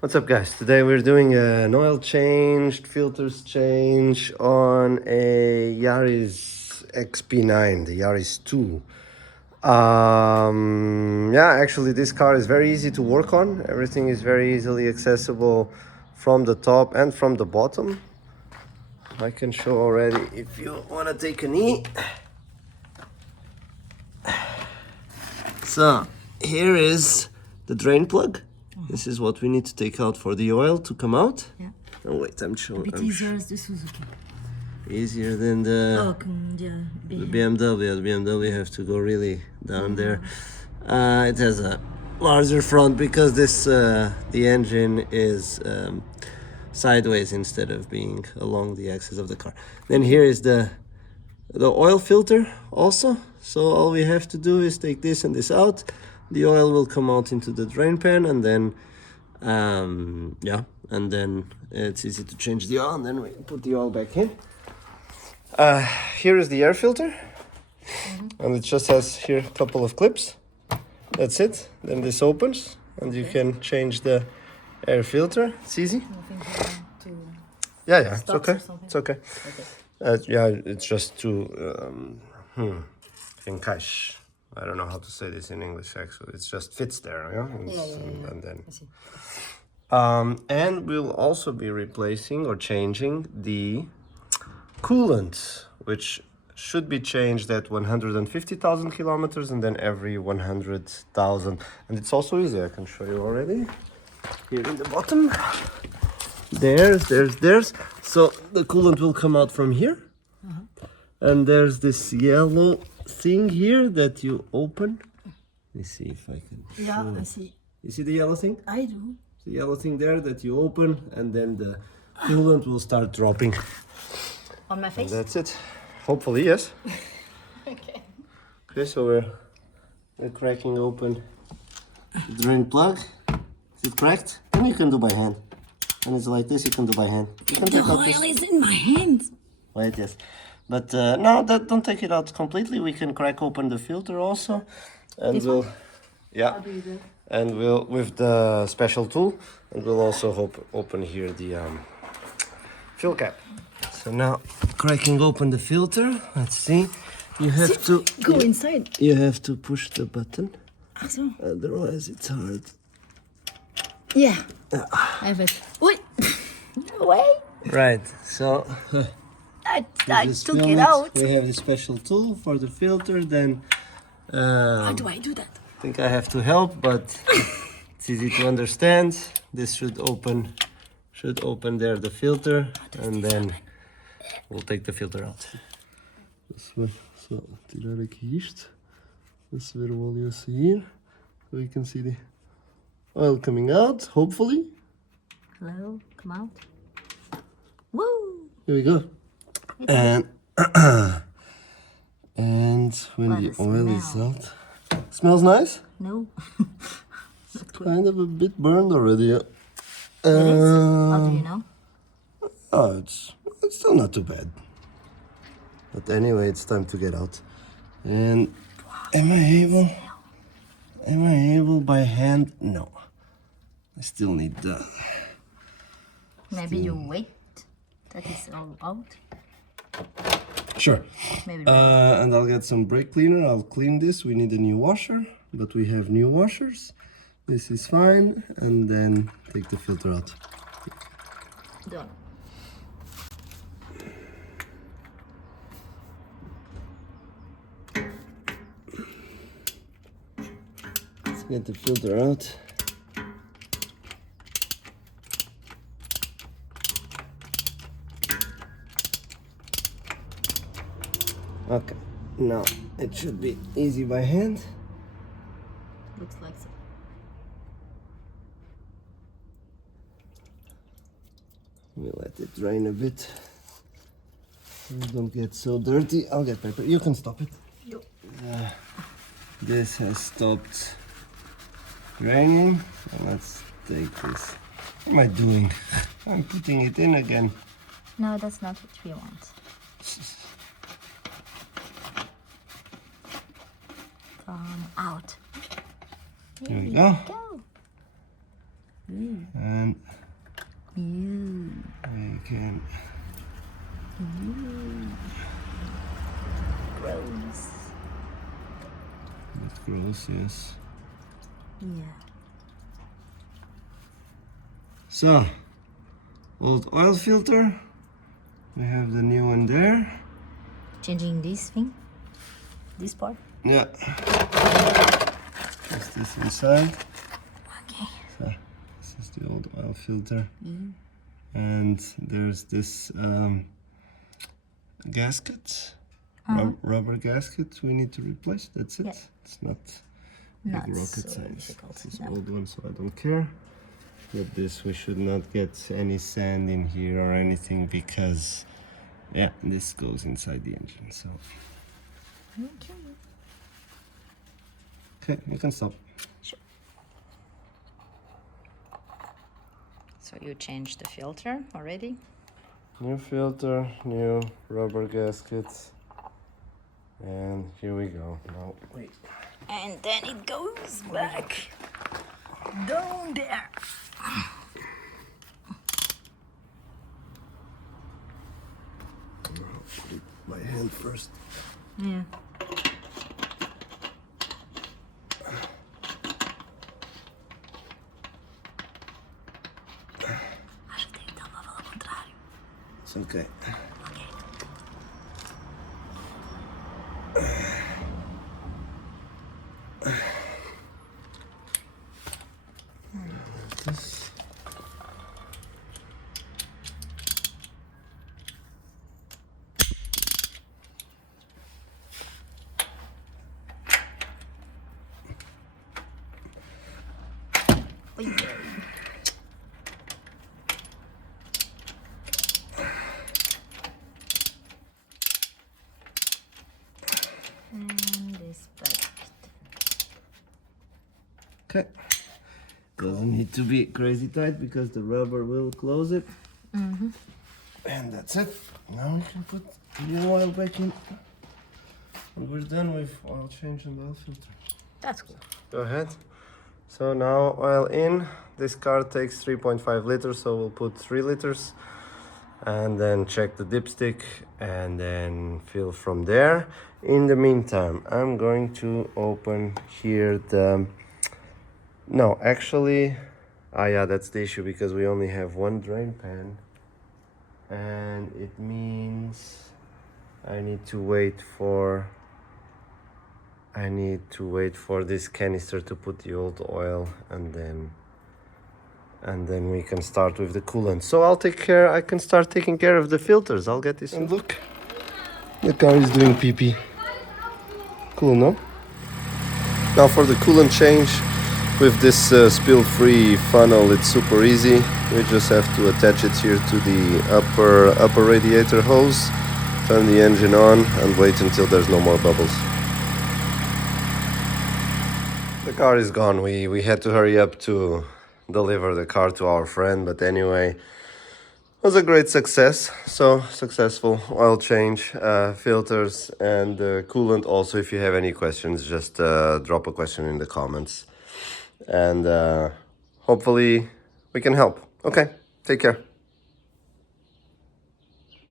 What's up, guys? Today we're doing an oil change, filters change on a Yaris XP9, the Yaris 2. Yeah, actually this car is very easy to work on. Everything is very easily accessible from the top and from the bottom. I can show already if you want to take a knee. So here is the drain plug. This is what we need to take out for the oil to come out. Yeah. Oh wait, I'm showing. A bit easier as the Suzuki. Easier than the BMW. The BMW have to go really down there. It has a larger front because this the engine is sideways instead of being along the axis of the car. Then here is the oil filter also. So all we have to do is take this and this out. The oil will come out into the drain pan, and then yeah, and then it's easy to change the oil, and then we put the oil back in. Here is the air filter, and it just has here a couple of clips. That's it. Then this opens, and you can change the air filter. It's easy. Yeah, it's okay. It's okay. Yeah, it's just to encaixe. I don't know how to say this in English actually. It just fits there, yeah? And then and we'll also be replacing or changing the coolant, which should be changed at 150,000 kilometers and then every 100,000. And it's also easy. I can show you already. Here in the bottom. There's. So the coolant will come out from here. And there's this yellow thing here that you open. Let me see if I can show. Yeah, I see. You see the yellow thing? I do. The yellow thing there that you open, and then the coolant will start dropping. On my face? And that's it. Hopefully, yes. Okay. Okay, so we're cracking open the drain plug. Is it cracked? Then you can do by hand. And it's like this, you can do by hand. You can The oil is in my hands. Wait, yes. But no, don't take it out completely. We can crack open the filter also. And This we'll, one? yeah. How do you do it? And we'll, with the special tool, and we'll also open here the fill cap. So now, cracking open the filter, let's see. You have to go inside. You have to push the button. So. Otherwise, it's hard. Yeah. I have it. Wait. No way. Right. So I just took fill it out. We have the special tool for the filter. Then How do I do that? I think I have to help, but it's easy to understand. This should open there the filter, and then we'll take the filter out. So tirar aqui isto. Let's ver o óleo a sair. So you can see the oil coming out, hopefully. Hello, come out. Woo! Here we go. And and when What the a oil is smell. out, smells nice. No. Kind of a bit burned already. It is? How do you know? Oh, it's still not too bad. But anyway, it's time to get out. And am I able by hand? No. I still need the. Maybe you wait. That is all out. Sure. Maybe. And I'll get some brake cleaner. I'll clean this. We need a new washer, but we have new washers. This is fine. And then take the filter out. Done. Let's get the filter out. Okay, now it should be easy by hand. Looks like so. We let it drain a bit. Don't get so dirty. I'll get paper. You can stop it. Yo. This has stopped draining. So let's take this. What am I doing? I'm putting it in again. No, that's not what we want. Come out. Here we go. And we can Gross. It's gross, yes. Yeah. So, old oil filter. We have the new one there. Changing this thing? This part? Yeah. Just this inside. Okay. So, this is the old oil filter. And there's this gasket. Rubber gasket we need to replace. That's it. Yeah. It's not Not big rocket so science. difficult, This is no. old one, so I don't care. With this, we should not get any sand in here or anything because, yeah, this goes inside the engine. So, okay, you can stop. Sure. So you changed the filter already? New filter, new rubber gaskets, and here we go. Now, wait. And then it goes back down there. My hand first. Yeah. Acho que tem que dar uma volta ao contrário. It's okay. This. And this back. Okay. Doesn't need to be crazy tight because the rubber will close it. And that's it. Now we can put the oil back in. And we're done with oil change and oil filter. That's cool. Go ahead. So now oil in. This car takes 3.5 liters, so we'll put 3 liters. And then check the dipstick and then fill from there. In the meantime, I'm going to open here the... No, actually, yeah, that's the issue because we only have one drain pan. And it means I need to wait for this canister to put the old oil and then we can start with the coolant. So I can start taking care of the filters. I'll get this. And look, the car is doing pee-pee. Cool, no? Now for the coolant change, with this spill-free funnel, it's super easy. We just have to attach it here to the upper radiator hose, turn the engine on, and wait until there's no more bubbles. The car is gone. We had to hurry up to deliver the car to our friend, but anyway, it was a great success. So successful oil change, filters, and coolant. Also, if you have any questions, just drop a question in the comments, and hopefully we can help. Okay, take care.